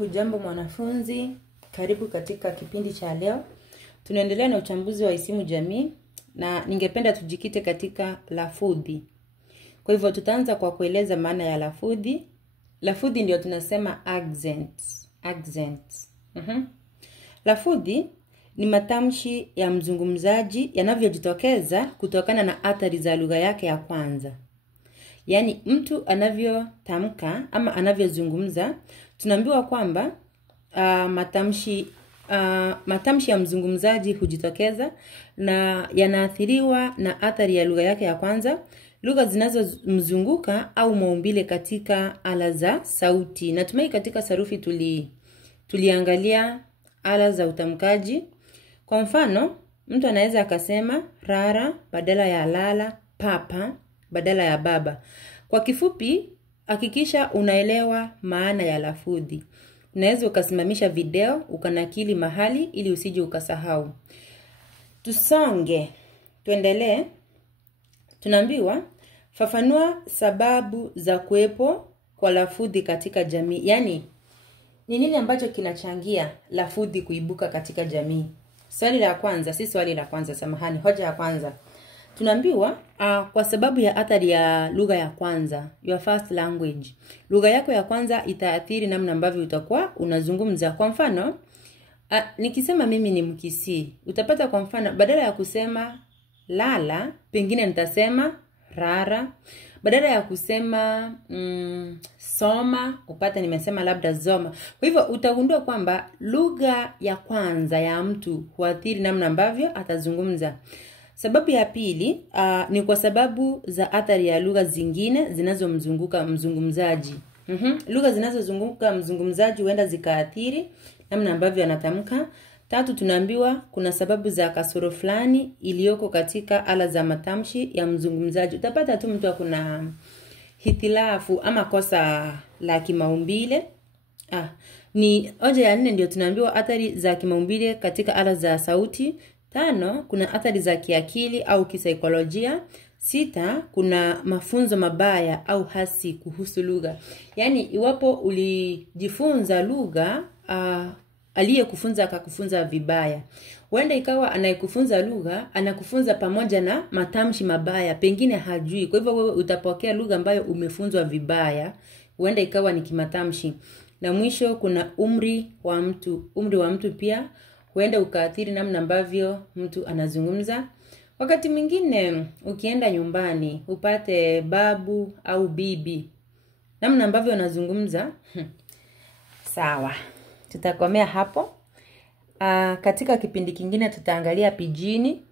Hujambo mwanafunzi, karibu katika kipindi cha leo. Tunaendelea na uchambuzi wa isimu jamii na ningependa tujikite katika lafudhi. Kwa hivyo tutaanza kwa kueleza maana ya lafudhi. Lafudhi ndio tunasema accent. Lafudhi ni matamshi ya mzungumzaji yanavyojitokeza kutokana na athari za lugha yake ya kwanza. Yaani mtu anavyotamka ama anavyozungumza, tunaambiwa kwamba matamshi ya mzungumzaji hujitokeza na yanaathiriwa na athari ya lugha yake ya kwanza, lugha zinazomzunguka au maumbile katika ala za sauti. Natumai katika sarufi tuliangalia ala za utamkaji. Kwa mfano, mtu anaweza akasema rara badala ya lala, papa badala ya baba. Kwa kifupi, hakikisha unaelewa maana ya lafudhi. Unaweza ukasimamisha video, ukanakili mahali ili usije ukasahau. Tuendelee. Tunaambiwa fafanua sababu za kuwepo kwa lafudhi katika jamii. Yaani, ni nini ambacho kinachangia lafudhi kuibuka katika jamii? Hoja ya kwanza. Tunaambiwa kwa sababu ya athari ya lugha ya kwanza, your first language. Lugha yako ya kwanza itaathiri namna ambavyo utakuwa unazungumza. Kwa mfano, nikisema mimi ni Mkisii, utapata kwa mfano badala ya kusema lala, pengine nitasema rara. Badala ya kusema soma, upate nimesema labda zoma. Kwa hivyo utagundua kwamba lugha ya kwanza ya mtu huathiri namna ambavyo atazungumza. Sababu ya pili ni kwa sababu za athari ya lugha zingine zinazomzunguka mzungumzaji. Lugha zinazozunguka mzungumzaji huenda zikaathiri namna ambavyo anatamka. Tatu, tunaambiwa kuna sababu za kasoro fulani iliyoko katika ala za matamshi ya mzungumzaji. Utapata tu mtu kuna hitilafu ama kosa la kimaumbile. Ni hoja ya 4 ndio tunaambiwa athari za kimaumbile katika ala za sauti. 5, kuna athari za kiakili au kisaikolojia. 6, kuna mafunzo mabaya au hasi kuhusu lugha. Yaani iwapo ulijifunza lugha, aliyekufunza akakufunza vibaya. Huenda ikawa anayekufunza lugha, anakufunza pamoja na matamshi mabaya, pengine hajui. Kwa hivyo wewe utapokea lugha ambayo umefunzwa vibaya, huenda ikawa ni kimatamshi. Na mwisho kuna umri wa mtu. Umri wa mtu pia huenda ukaathiri namna ambavyo mtu anazungumza. Wakati mwingine ukienda nyumbani, upate babu au bibi, namna ambavyo anazungumza. Sawa. Tutakomea hapo. Katika kipindi kingine tutaangalia pijini.